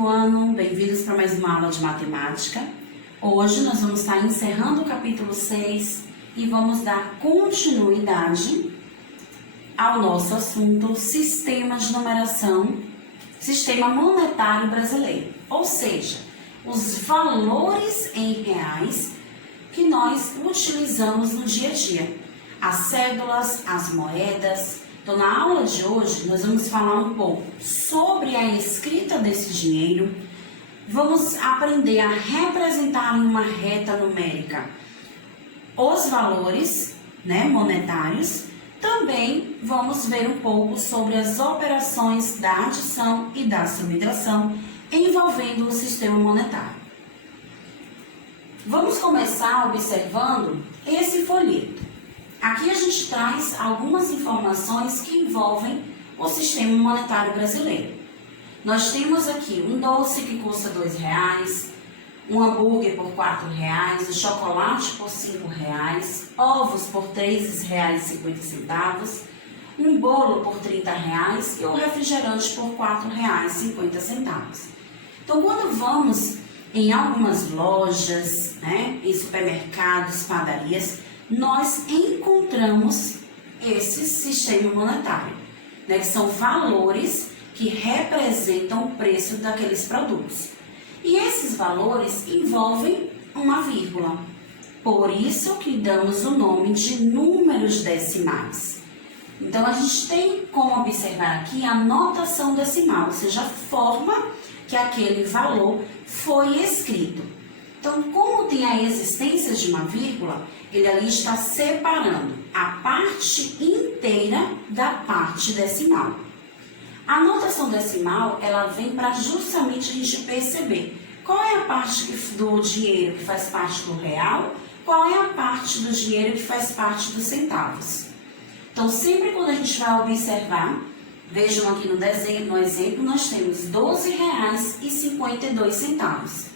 quinto ano, bem-vindos para mais uma aula de matemática. Hoje nós vamos estar encerrando o capítulo 6 e vamos dar continuidade ao nosso assunto Sistema de Numeração, Sistema Monetário Brasileiro, ou seja, os valores em reais que nós utilizamos no dia a dia, as cédulas, as moedas. Então, na aula de hoje, nós vamos falar um pouco sobre a escrita desse dinheiro, vamos aprender a representar em uma reta numérica os valores, monetários. Também vamos ver um pouco sobre as operações da adição e da subtração envolvendo o sistema monetário. Vamos começar observando esse folheto. Aqui a gente traz algumas informações que envolvem o sistema monetário brasileiro. Nós temos aqui um doce que custa R$2, um hambúrguer por R$4, o chocolate por R$5, ovos por R$3,50, um bolo por R$30 e o refrigerante por R$4,50. Então, quando vamos em algumas lojas, em supermercados, padarias, nós encontramos esse sistema monetário, que são valores que representam o preço daqueles produtos. E esses valores envolvem uma vírgula. Por isso que damos o nome de números decimais. Então, a gente tem como observar aqui a notação decimal, ou seja, a forma que aquele valor foi escrito. Então, como tem a existência de uma vírgula, ele ali está separando a parte inteira da parte decimal. A notação decimal, ela vem para justamente a gente perceber qual é a parte do dinheiro que faz parte do real, qual é a parte do dinheiro que faz parte dos centavos. Então, sempre quando a gente vai observar, vejam aqui no desenho, no exemplo, nós temos R$12,52.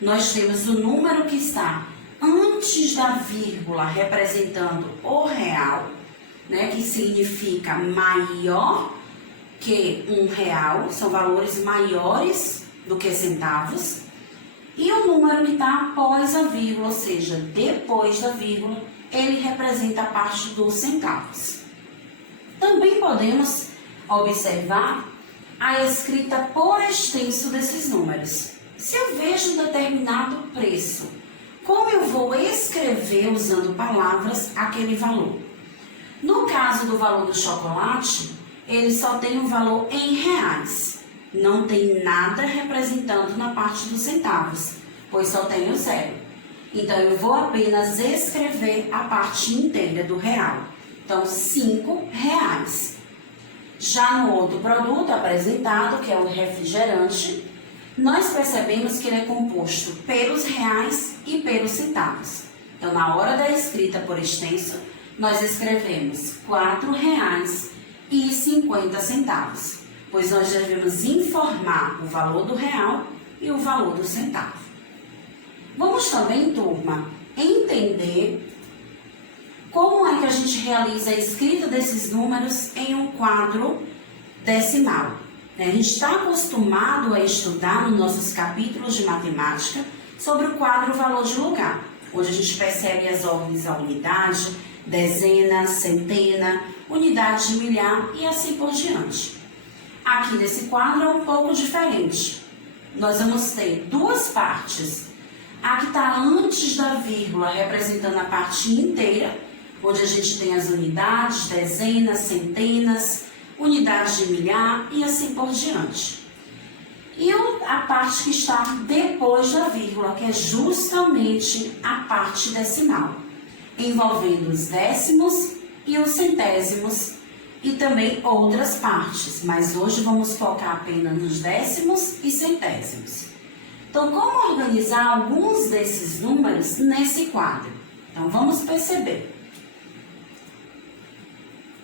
Nós temos o número que está antes da vírgula representando o real, que significa maior que R$1, são valores maiores do que centavos, e o número que está após a vírgula, ou seja, depois da vírgula, ele representa a parte dos centavos. Também podemos observar a escrita por extenso desses números. Se eu vejo um determinado preço, como eu vou escrever usando palavras aquele valor? No caso do valor do chocolate, ele só tem um valor em reais. Não tem nada representando na parte dos centavos, pois só tem o zero. Então, eu vou apenas escrever a parte inteira do real. Então, R$5. Já no outro produto apresentado, que é o refrigerante, nós percebemos que ele é composto pelos reais e pelos centavos. Então, na hora da escrita por extenso, nós escrevemos R$4,50, pois nós devemos informar o valor do real e o valor do centavo. Vamos também, turma, entender como é que a gente realiza a escrita desses números em um quadro decimal. A gente está acostumado a estudar nos nossos capítulos de matemática sobre o quadro valor de lugar. Hoje a gente percebe as ordens à unidade, dezena, centena, unidade de milhar e assim por diante. Aqui nesse quadro é um pouco diferente. Nós vamos ter duas partes. A que está antes da vírgula, representando a parte inteira, onde a gente tem as unidades, dezenas, centenas, unidades de milhar e assim por diante. E a parte que está depois da vírgula, que é justamente a parte decimal, envolvendo os décimos e os centésimos e também outras partes, mas hoje vamos focar apenas nos décimos e centésimos. Então, como organizar alguns desses números nesse quadro? Então, vamos perceber.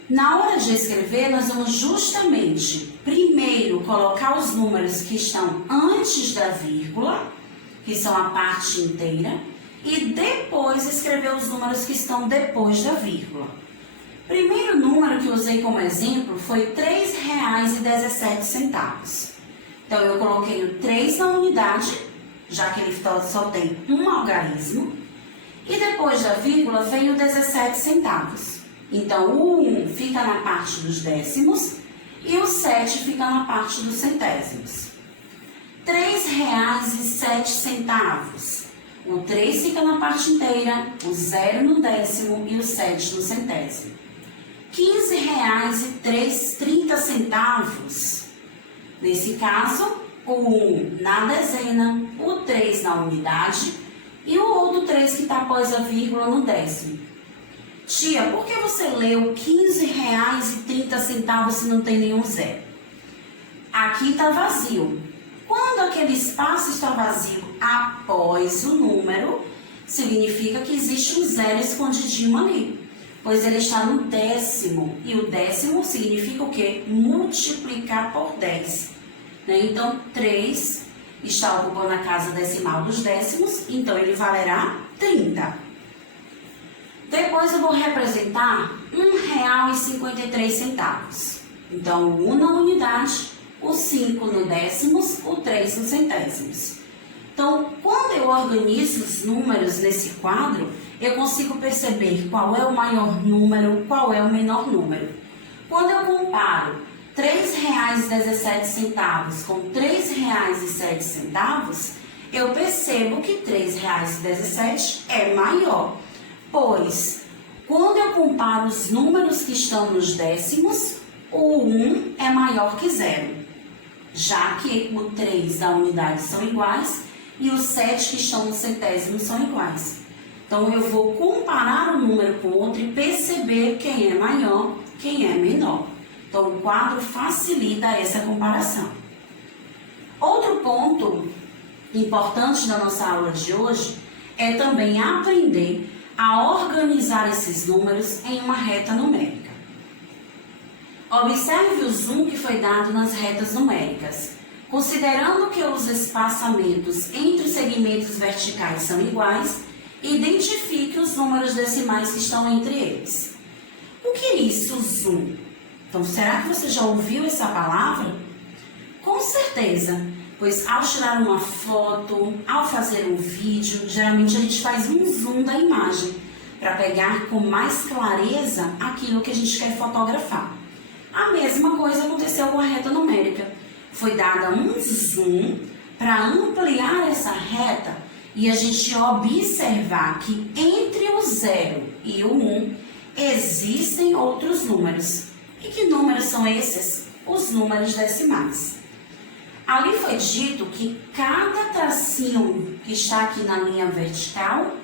Na hora de escrever, nós vamos justamente primeiro colocar os números que estão antes da vírgula, que são a parte inteira, e depois escrever os números que estão depois da vírgula. Primeiro número que usei como exemplo foi R$3,17. Então, eu coloquei o 3 na unidade, já que ele só tem um algarismo. E depois da vírgula veio 17 centavos. Então, o 1 fica na parte dos décimos e o 7 fica na parte dos centésimos. R$3,07. O 3 fica na parte inteira, o 0 no décimo e o 7 no centésimo. R$15,30. Nesse caso, o 1 na dezena, o 3 na unidade e o outro 3 que está após a vírgula no décimo. Tia, por que você leu R$15,30 se não tem nenhum zero? Aqui está vazio. Quando aquele espaço está vazio após o número, significa que existe um zero escondidinho ali, pois ele está no décimo, e o décimo significa o quê? Multiplicar por 10. Então, 3 está ocupando a casa decimal dos décimos, então ele valerá 30. Depois eu vou representar R$1,53. Então, o 1 na unidade, o 5 no décimos, o 3 nos centésimos. Então, quando eu organizo os números nesse quadro, eu consigo perceber qual é o maior número, qual é o menor número. Quando eu comparo R$3,17 com R$3,07, eu percebo que R$3,17 é maior, pois quando eu comparo os números que estão nos décimos, o 1 é maior que 0, já que o 3 da unidade são iguais e os 7 que estão no centésimo são iguais. Então, eu vou comparar um número com outro e perceber quem é maior, quem é menor. Então, o quadro facilita essa comparação. Outro ponto importante da nossa aula de hoje é também aprender a organizar esses números em uma reta numérica. Observe o zoom que foi dado nas retas numéricas. Considerando que os espaçamentos entre os segmentos verticais são iguais, identifique os números decimais que estão entre eles. O que é isso, zoom? Então, será que você já ouviu essa palavra? Com certeza, pois ao tirar uma foto, ao fazer um vídeo, geralmente a gente faz um zoom da imagem para pegar com mais clareza aquilo que a gente quer fotografar. A mesma coisa aconteceu com a reta numérica. Foi dada um zoom para ampliar essa reta e a gente observar que entre o 0 e o 1 existem outros números. E que números são esses? Os números decimais. Ali foi dito que cada tracinho que está aqui na linha vertical,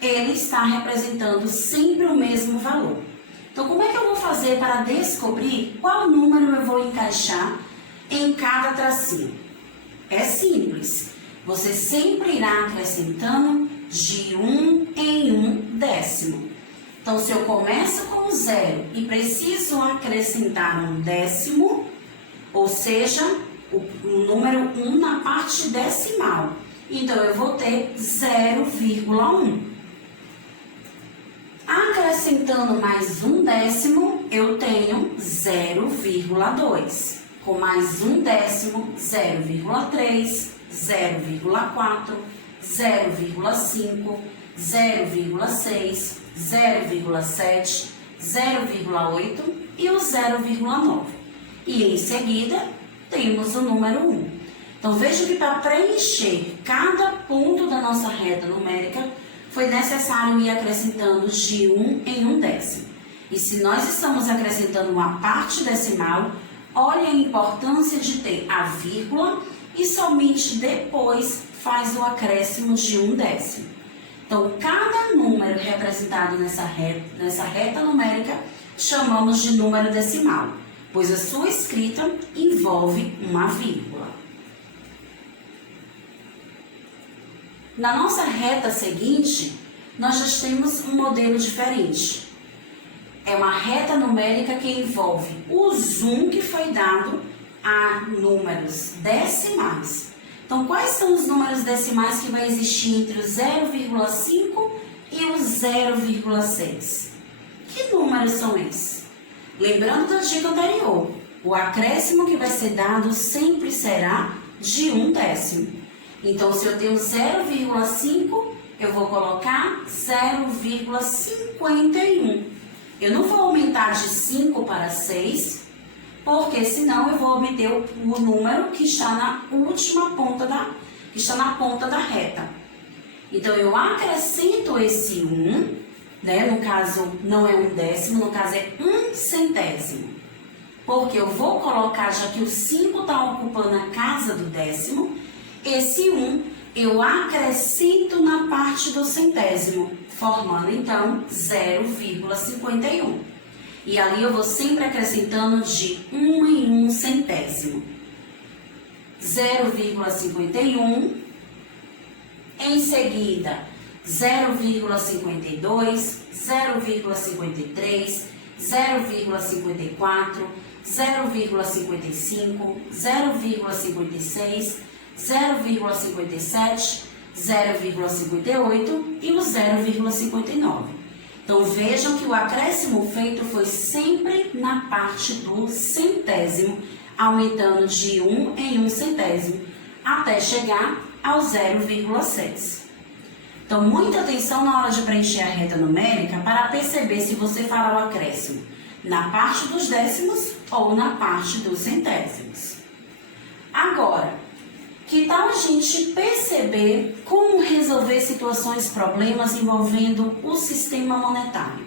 ele está representando sempre o mesmo valor. Então, como é que eu vou fazer para descobrir qual número eu vou encaixar em cada tracinho? É simples. Você sempre irá acrescentando de 1 em 1 décimo. Então, se eu começo com 0 e preciso acrescentar um décimo, ou seja, o número 1 na parte decimal, então eu vou ter 0,1. Acrescentando mais um décimo, eu tenho 0,2. Com mais um décimo, 0,3, 0,4, 0,5, 0,6, 0,7, 0,8 e o 0,9. E em seguida, temos o número 1. Então, veja que para preencher cada ponto da nossa reta numérica, foi necessário ir acrescentando de 1 em 1 décimo. E se nós estamos acrescentando uma parte decimal, olha a importância de ter a vírgula e somente depois faz o acréscimo de 1 décimo. Então, cada número representado nessa reta numérica chamamos de número decimal, pois a sua escrita envolve uma vírgula. Na nossa reta seguinte, nós já temos um modelo diferente. É uma reta numérica que envolve o zoom que foi dado a números decimais. Então, quais são os números decimais que vai existir entre o 0,5 e o 0,6? Que números são esses? Lembrando da dica anterior, o acréscimo que vai ser dado sempre será de 1/10. Então, se eu tenho 0,5, eu vou colocar 0,51. Eu não vou aumentar de 5 para 6, porque senão eu vou obter o número que está na última ponta que está na ponta da reta. Então, eu acrescento esse 1, né? No caso, não é 1/10, no caso é 1/100. Porque eu vou colocar, já que o 5 está ocupando a casa do décimo, esse 1 eu acrescento na parte do centésimo, formando então 0,51. E ali eu vou sempre acrescentando de 1 em 1 centésimo. 0,51, em seguida 0,52, 0,53, 0,54, 0,55, 0,56, 0,57, 0,58 e o 0,59. Então vejam que o acréscimo feito foi sempre na parte do centésimo, aumentando de 1 em 1 centésimo, até chegar ao 0,6. Então, muita atenção na hora de preencher a reta numérica para perceber se você fará o acréscimo na parte dos décimos ou na parte dos centésimos. Agora, que tal a gente perceber como resolver situações, problemas envolvendo o sistema monetário?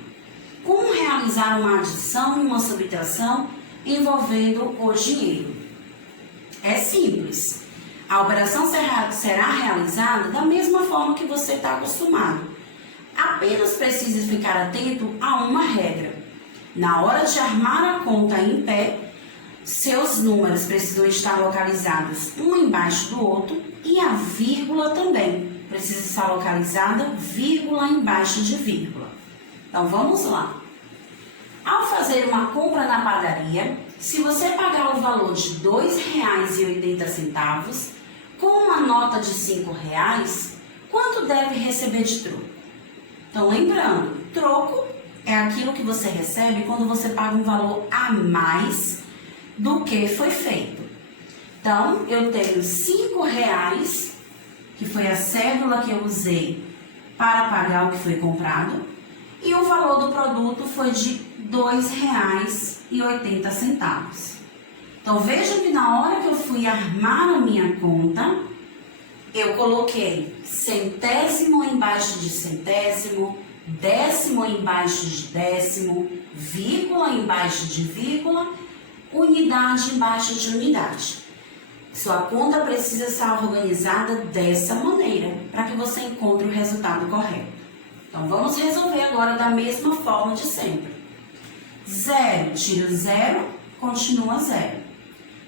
Como realizar uma adição e uma subtração envolvendo o dinheiro? É simples. A operação será realizada da mesma forma que você está acostumado. Apenas precisa ficar atento a uma regra. Na hora de armar a conta em pé, seus números precisam estar localizados um embaixo do outro e a vírgula também precisa estar localizada vírgula embaixo de vírgula. Então vamos lá. Ao fazer uma compra na padaria, se você pagar o valor de R$ 2,80 com uma nota de R$ 5,00, quanto deve receber de troco? Então lembrando, troco é aquilo que você recebe quando você paga um valor a mais do que foi feito. Então, eu tenho R$ 5,00, que foi a cédula que eu usei para pagar o que foi comprado, e o valor do produto foi de R$ 2,80. Então, vejam que na hora que eu fui armar a minha conta, eu coloquei centésimo embaixo de centésimo, décimo embaixo de décimo, vírgula embaixo de vírgula, unidade embaixo de unidade. Sua conta precisa estar organizada dessa maneira, para que você encontre o resultado correto. Então, vamos resolver agora da mesma forma de sempre. 0, tiro 0, continua 0.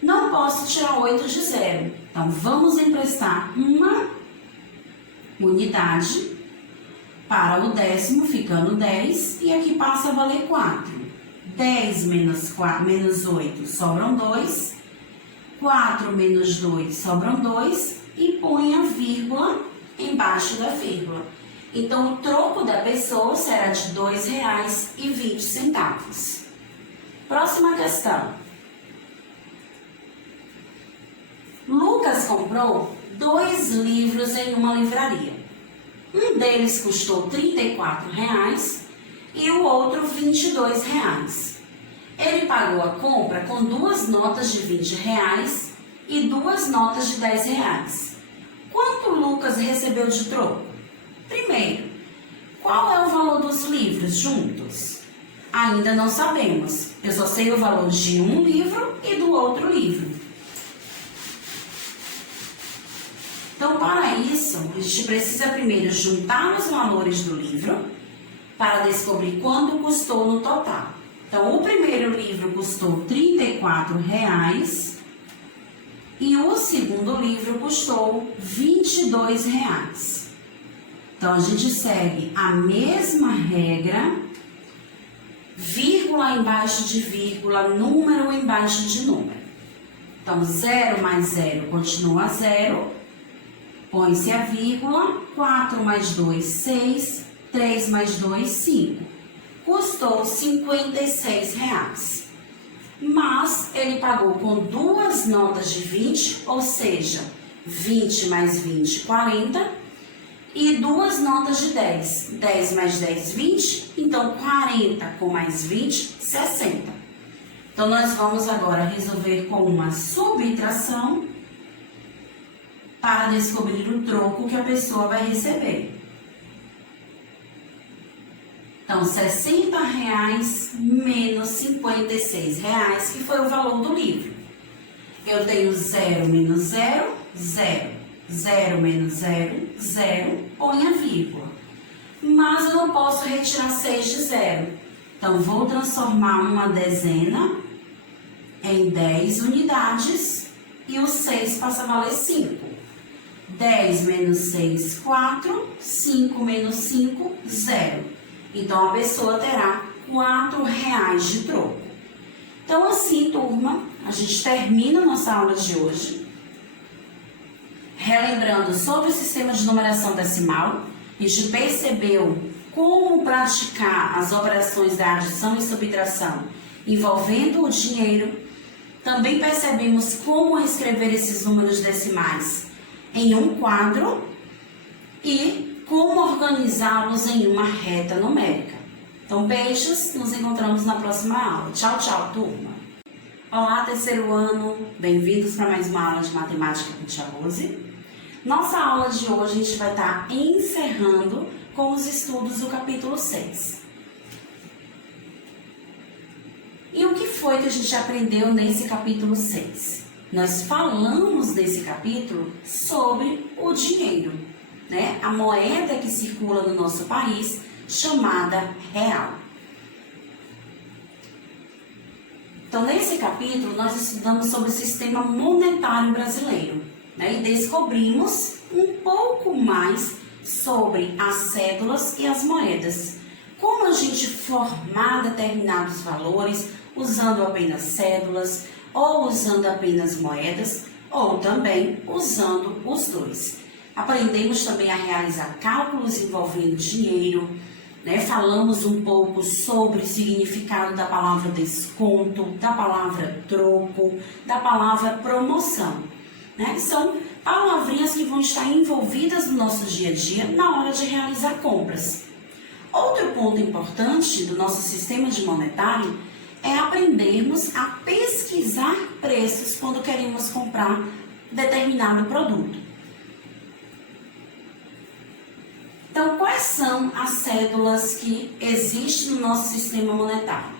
Não posso tirar 8 de 0. Então, vamos emprestar uma unidade para o décimo, ficando 10, e aqui passa a valer 4. 10 menos 8 sobram 2, 4 menos 2 sobram 2 e põe a vírgula embaixo da vírgula. Então, o troco da pessoa será de R$ 2,20. Próxima questão. Lucas comprou 2 livros em uma livraria. Um deles custou R$ 34,00 e o outro R$ 22,00. Ele pagou a compra com 2 notas de R$ 20,00 e 2 notas de R$ 10,00. Quanto Lucas recebeu de troco? Primeiro, qual é o valor dos livros juntos? Ainda não sabemos. Eu só sei o valor de um livro e do outro livro. Então, para isso, a gente precisa primeiro juntar os valores do livro para descobrir quanto custou no total. Então, o primeiro livro custou R$ 34,00 e o segundo livro custou R$ 22,00. Então, a gente segue a mesma regra, vírgula embaixo de vírgula, número embaixo de número. Então, 0 mais 0 continua 0, põe-se a vírgula, 4 mais 2, 6, 3 mais 2, 5. Custou R$ 56,00. mas ele pagou com 2 notas de 20, ou seja, 20 mais 20, 40, e 2 notas de 10. 10 mais 10, 20, então 40 com mais 20, 60. Então, nós vamos agora resolver com uma subtração para descobrir o troco que a pessoa vai receber. Então, R$60 menos R$56, que foi o valor do livro. Eu tenho 0 menos 0, 0. 0 menos 0, 0, põe a vírgula. Mas eu não posso retirar 6 de 0. Então, vou transformar uma dezena em 10 unidades e o 6 passa a valer 5. 10 menos 6, 4. 5 menos 5, 0. Então, a pessoa terá R$4 de troco. Então, assim, turma, a gente termina a nossa aula de hoje. Relembrando sobre o sistema de numeração decimal, a gente percebeu como praticar as operações da adição e subtração envolvendo o dinheiro. Também percebemos como escrever esses números decimais em um quadro e como organizá-los em uma reta numérica. Então, beijos, nos encontramos na próxima aula. Tchau, tchau, turma! Olá, terceiro ano, bem-vindos para mais uma aula de matemática com Tia Rose. Nossa aula de hoje a gente vai estar encerrando com os estudos do capítulo 6. E o que foi que a gente aprendeu nesse capítulo 6? Nós falamos nesse capítulo sobre o dinheiro, né? A moeda que circula no nosso país, chamada real. Então, nesse capítulo, nós estudamos sobre o sistema monetário brasileiro, né? E descobrimos um pouco mais sobre as cédulas e as moedas. Como a gente formar determinados valores usando apenas cédulas, ou usando apenas moedas, ou também usando os dois. Aprendemos também a realizar cálculos envolvendo dinheiro, né? Falamos um pouco sobre o significado da palavra desconto, da palavra troco, da palavra promoção, né? São palavrinhas que vão estar envolvidas no nosso dia a dia na hora de realizar compras. Outro ponto importante do nosso sistema de monetário é aprendermos a pesquisar preços quando queremos comprar determinado produto. Então, quais são as cédulas que existem no nosso sistema monetário?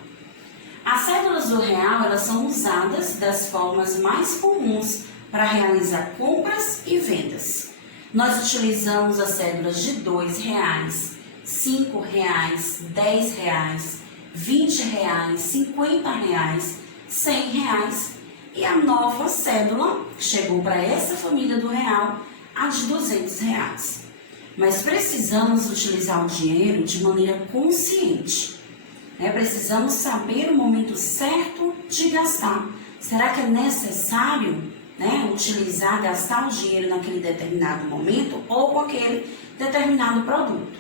As cédulas do real, elas são usadas das formas mais comuns para realizar compras e vendas. Nós utilizamos as cédulas de R$2, R$5, R$10, R$20, R$50, R$100 e a nova cédula que chegou para essa família do real, a de R$200. Mas precisamos utilizar o dinheiro de maneira consciente, né? Precisamos saber o momento certo de gastar. Será que é necessário, né, gastar o dinheiro naquele determinado momento ou com aquele determinado produto?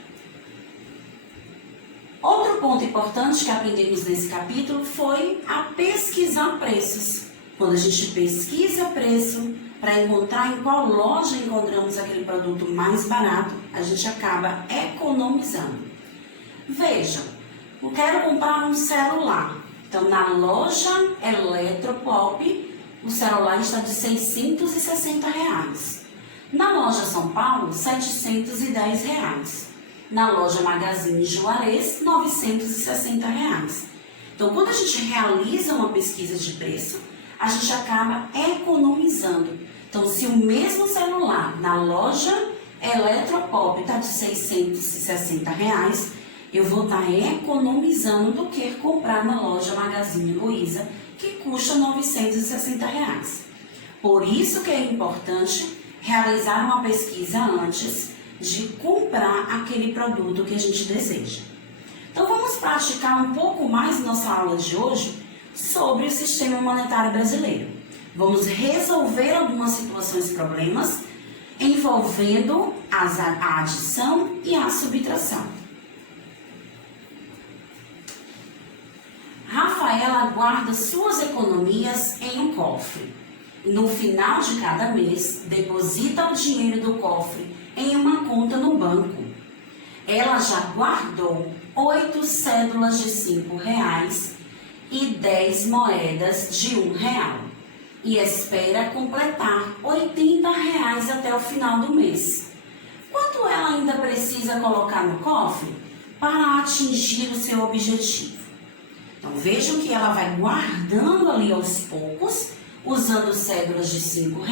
Outro ponto importante que aprendemos nesse capítulo foi a pesquisar preços. Quando a gente pesquisa preço para encontrar em qual loja encontramos aquele produto mais barato, a gente acaba economizando. Veja, eu quero comprar um celular. Então, na loja Eletropop, o celular está de R$660. Na loja São Paulo, R$710. Na loja Magazine Juarez, R$960. Então, quando a gente realiza uma pesquisa de preço, a gente acaba economizando. Então, se o mesmo celular na loja Eletropop está de R$660, eu vou estar economizando do que comprar na loja Magazine Luiza, que custa R$960. Por isso que é importante realizar uma pesquisa antes de comprar aquele produto que a gente deseja. Então, vamos praticar um pouco mais nossa aula de hoje sobre o sistema monetário brasileiro. Vamos resolver algumas situações e problemas envolvendo a adição e a subtração. Rafaela guarda suas economias em um cofre. No final de cada mês, deposita o dinheiro do cofre em uma conta no banco. Ela já guardou 8 cédulas de R$ 5 e 10 moedas de R$ 1 e espera completar R$ 80 até o final do mês. Quanto ela ainda precisa colocar no cofre para atingir o seu objetivo? Então vejam que ela vai guardando ali aos poucos, usando cédulas de R$ 5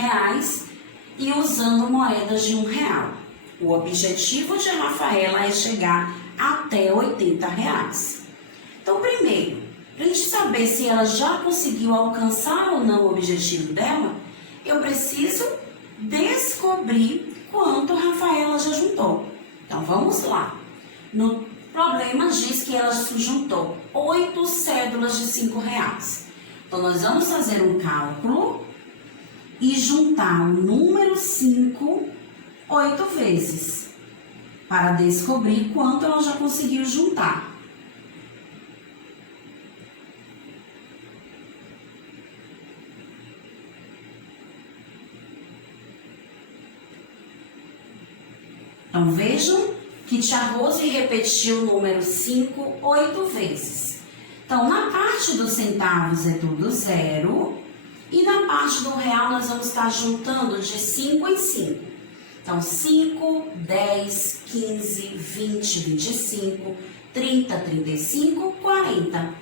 e usando moedas de R$ 1. O objetivo de Rafaela é chegar até R$ 80. Então, primeiro, para a gente saber se ela já conseguiu alcançar ou não o objetivo dela, eu preciso descobrir quanto Rafaela já juntou. Então, vamos lá. No problema diz que ela juntou 8 cédulas de R$ 5. Então, nós vamos fazer um cálculo e juntar o número 5 8 vezes para descobrir quanto ela já conseguiu juntar. Então, vejam que Tia Rose repetiu o número 5 8 vezes. Então, na parte dos centavos é tudo zero e na parte do real nós vamos estar juntando de 5 em 5. Então, 5, 10, 15, 20, 25, 30, 35, 40.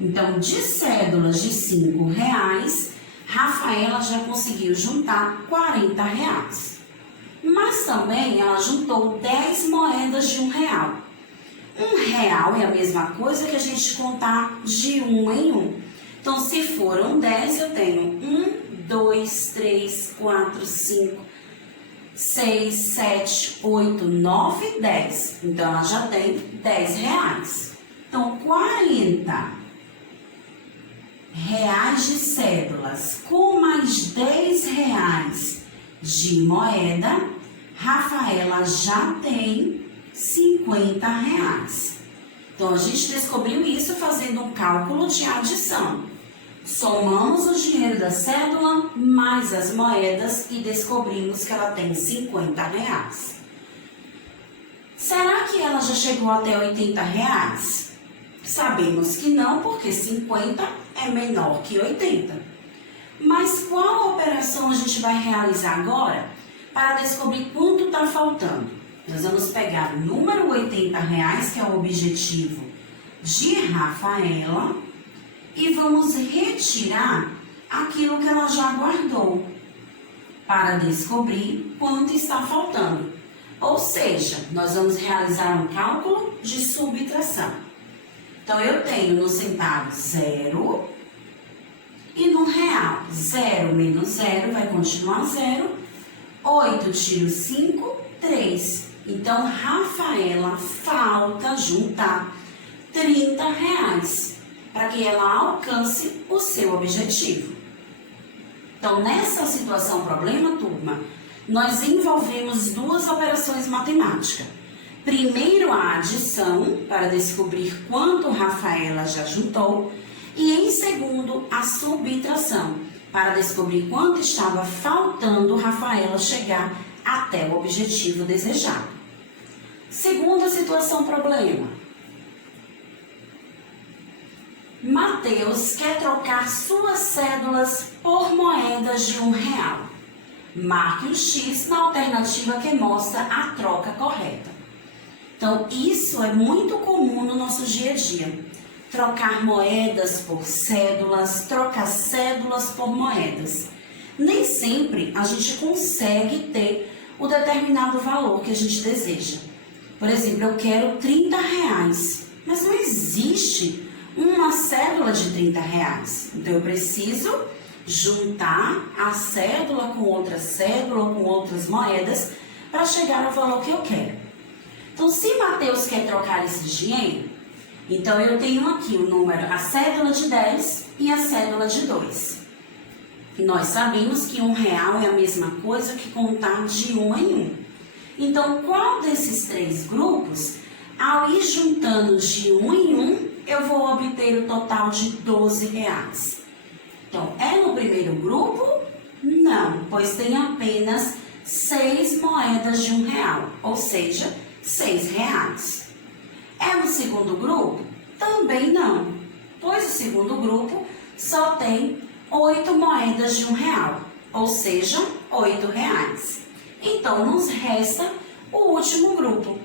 Então, de cédulas de R$ 5, Rafaela já conseguiu juntar R$ 40. Mas também ela juntou 10 moedas de R$ 1. R$ 1 é a mesma coisa que a gente contar de um em um. Então, se foram 10, eu tenho 1, 2, 3, 4, 5, 6, 7, 8, 9, 10. Então, ela já tem R$ 10. Então, R$ 40 de cédulas com mais R$ 10 de moeda, Rafaela já tem R$ 50. Então, a gente descobriu isso fazendo um cálculo de adição. Somamos o dinheiro da cédula mais as moedas e descobrimos que ela tem R$ 50. Será que ela já chegou até R$ 80? Sabemos que não, porque 50 é menor que 80. Mas qual operação a gente vai realizar agora para descobrir quanto está faltando? Nós vamos pegar o número R$ 80, que é o objetivo de Rafaela, e vamos retirar aquilo que ela já guardou para descobrir quanto está faltando. Ou seja, nós vamos realizar um cálculo de subtração. Então, eu tenho no centavo 0 e no real 0 menos 0 vai continuar 0. 8 tiro 5, 3. Então, Rafaela falta juntar R$ 30 para que ela alcance o seu objetivo. Então, nessa situação problema, turma, nós envolvemos duas operações matemáticas. Primeiro, a adição, para descobrir quanto Rafaela já juntou, e em segundo, a subtração, para descobrir quanto estava faltando Rafaela chegar até o objetivo desejado. Segunda situação problema. Mateus quer trocar suas cédulas por moedas de R$ 1. Marque o X na alternativa que mostra a troca correta. Então, isso é muito comum no nosso dia a dia. Trocar moedas por cédulas, trocar cédulas por moedas. Nem sempre a gente consegue ter o determinado valor que a gente deseja. Por exemplo, eu quero R$ 30, mas não existe uma cédula de R$ 30. Então, eu preciso juntar a cédula com outra cédula ou com outras moedas para chegar ao valor que eu quero. Então, se Mateus quer trocar esse dinheiro, então eu tenho aqui o número, a cédula de 10 e a cédula de 2. Nós sabemos que R$ 1 é a mesma coisa que contar de um em um. Então, qual desses três grupos, ao ir juntando de um em um, eu vou obter o total de R$12. Então, é no primeiro grupo? Não, pois tem apenas 6 moedas de R$1, ou seja, R$6. É no segundo grupo? Também não, pois o segundo grupo só tem 8 moedas de R$1, ou seja, R$8. Então, nos resta o último grupo.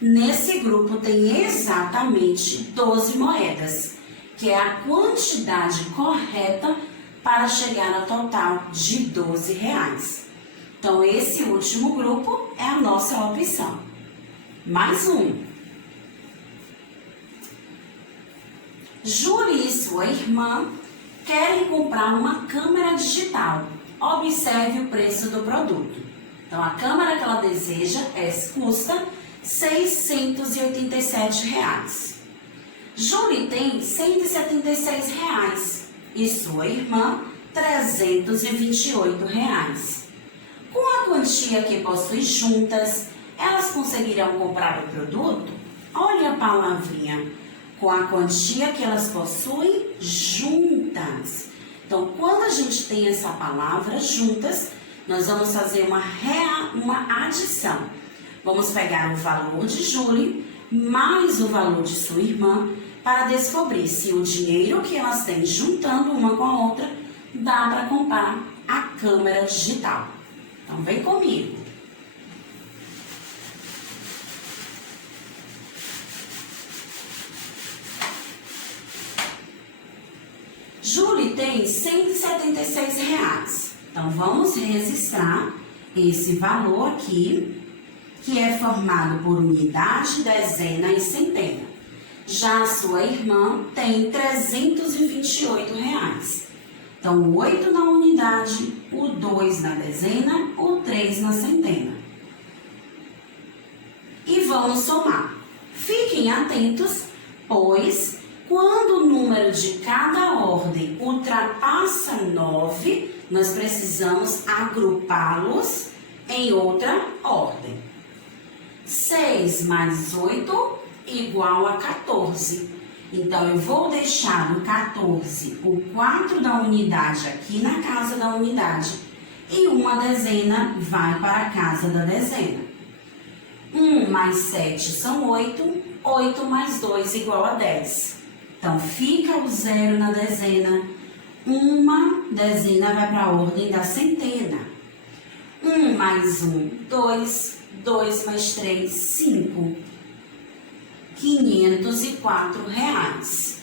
Nesse grupo tem exatamente 12 moedas, que é a quantidade correta para chegar ao total de R$12. Então, esse último grupo é a nossa opção. Mais um. Júlia e sua irmã querem comprar uma câmera digital. Observe o preço do produto. Então, a câmera que ela deseja custa R$687. Júlia tem R$176 e sua irmã R$328. Com a quantia que possuem juntas, elas conseguirão comprar o produto? Olha a palavrinha, com a quantia que elas possuem juntas. Então, quando a gente tem essa palavra juntas, nós vamos fazer uma adição. Vamos pegar o valor de Júlia mais o valor de sua irmã para descobrir se o dinheiro que elas têm juntando uma com a outra dá para comprar a câmera digital. Então, vem comigo. Júlia tem R$176. Então, vamos registrar esse valor aqui, que é formado por unidade, dezena e centena. Já a sua irmã tem R$328. Então, o 8 na unidade, o 2 na dezena, o 3 na centena. E vamos somar. Fiquem atentos, pois quando o número de cada ordem ultrapassa 9, nós precisamos agrupá-los em outra ordem. 6 mais 8 igual a 14. Então, eu vou deixar no 14 o 4 da unidade aqui na casa da unidade e uma dezena vai para a casa da dezena. 1 mais 7 são 8, 8 mais 2 igual a 10. Então, fica o 0 na dezena, uma dezena vai para a ordem da centena. 1 mais 1, 2, 2 mais 3, 5. R$504.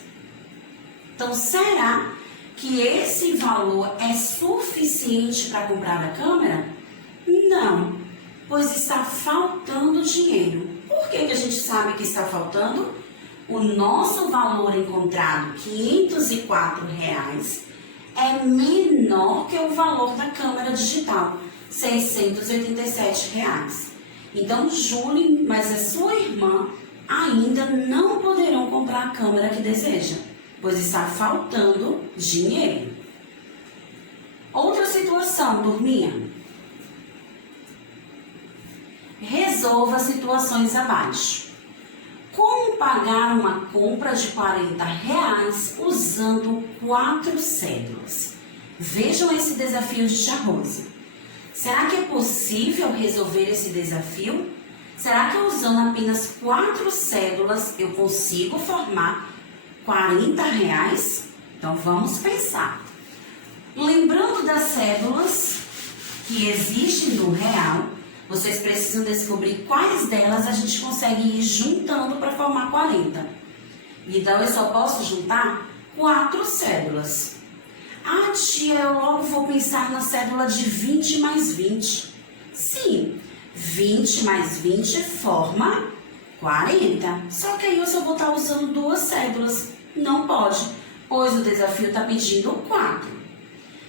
Então, será que esse valor é suficiente para comprar a câmera? Não, pois está faltando dinheiro. Por que a gente sabe que está faltando? O nosso valor encontrado, R$504, é menor que o valor da câmera digital, R$687. Então, Júlia, mas a sua irmã ainda não poderão comprar a câmera que deseja, pois está faltando dinheiro. Outra situação, turminha. Resolva as situações abaixo. Como pagar uma compra de R$40 usando 4 cédulas? Vejam esse desafio de Tia Rose. Será que é possível resolver esse desafio? Será que usando apenas 4 cédulas eu consigo formar R$40? Então, vamos pensar. Lembrando das cédulas que existem no real, vocês precisam descobrir quais delas a gente consegue ir juntando para formar 40. Então, eu só posso juntar 4 cédulas. Ah, tia, eu logo vou pensar na cédula de 20 mais 20. Sim, 20 mais 20 forma 40. Só que aí eu só vou estar usando 2 cédulas. Não pode, pois o desafio está pedindo 4.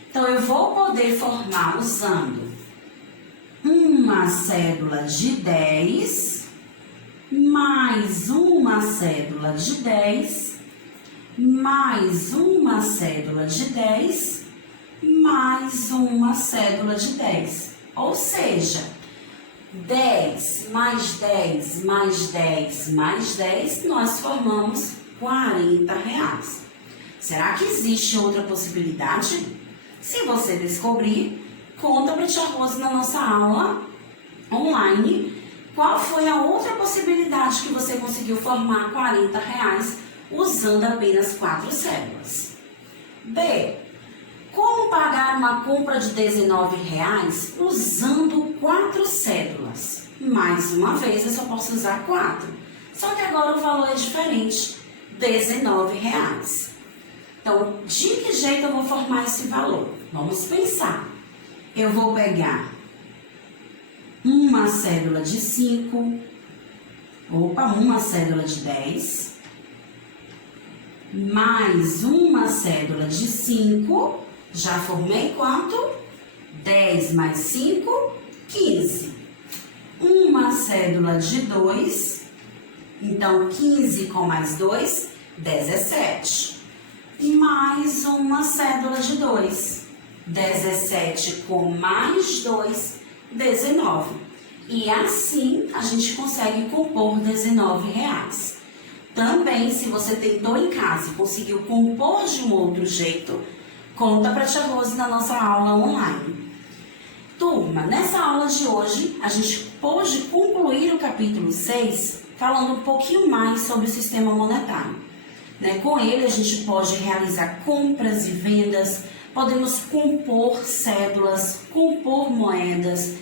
Então, eu vou poder formar usando uma cédula de 10, mais uma cédula de 10, mais uma cédula de 10, mais uma cédula de 10. Ou seja, 10 mais 10 mais 10 mais 10, nós formamos R$40. Será que existe outra possibilidade? Se você descobrir, conta para a tia Rose na nossa aula online qual foi a outra possibilidade que você conseguiu formar R$40 usando apenas 4 cédulas. B. Como pagar uma compra de R$19 usando 4 cédulas? Mais uma vez, eu só posso usar 4. Só que agora o valor é diferente, R$19. Então, de que jeito eu vou formar esse valor? Vamos pensar. Eu vou pegar uma cédula de 5, uma cédula de 10, mais uma cédula de 5, já formei quanto? 10 mais 5, 15. Uma cédula de 2, então 15 com mais 2, 17. Mais uma cédula de 2, 17 com mais 2, 19. E assim a gente consegue compor R$19. Também, se você tentou em casa e conseguiu compor de um outro jeito, conta para a tia Rose na nossa aula online. Turma, nessa aula de hoje, a gente pôde concluir o capítulo 6 falando um pouquinho mais sobre o sistema monetário. Com ele, a gente pode realizar compras e vendas, podemos compor cédulas, compor moedas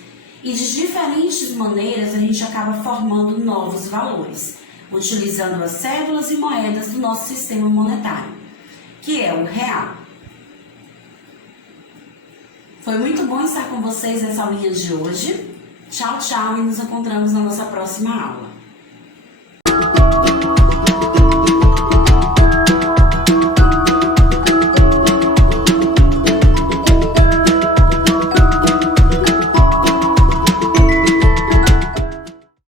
e de diferentes maneiras a gente acaba formando novos valores, utilizando as cédulas e moedas do nosso sistema monetário, que é o real. Foi muito bom estar com vocês nessa aulinha de hoje. Tchau, tchau e nos encontramos na nossa próxima aula.